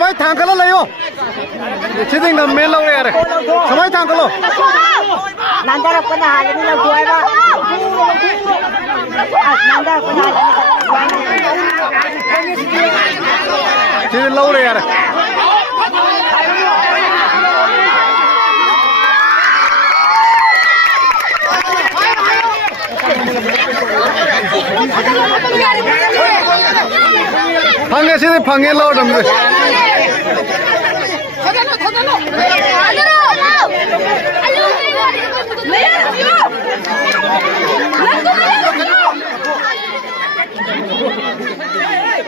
भाई थांकलो ले यो छिदिङ न मेल लाउने यार सबै थांकलो नन्दा र पनि हाल्नु ल जुवाइमा नन्दा पनि छिदिङ लाउने यार fange sini fange lo dam de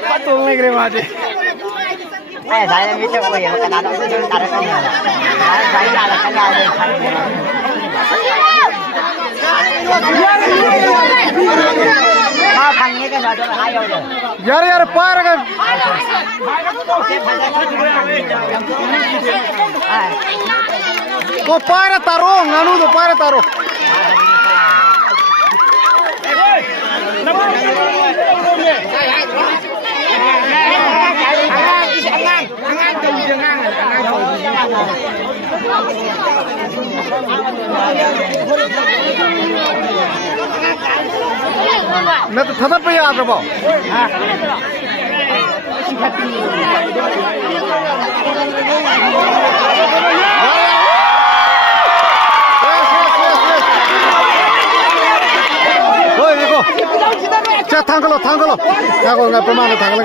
patul negeri mati saya bisa boleh karena ada tujuan tarakannya saya ada यार यार पार कर तो पार तारो नानू तो पार तारो मैं तो थदर पे याद रहा देखो क्या थांगलो थांगलो क्या को प्रमाण थांगलो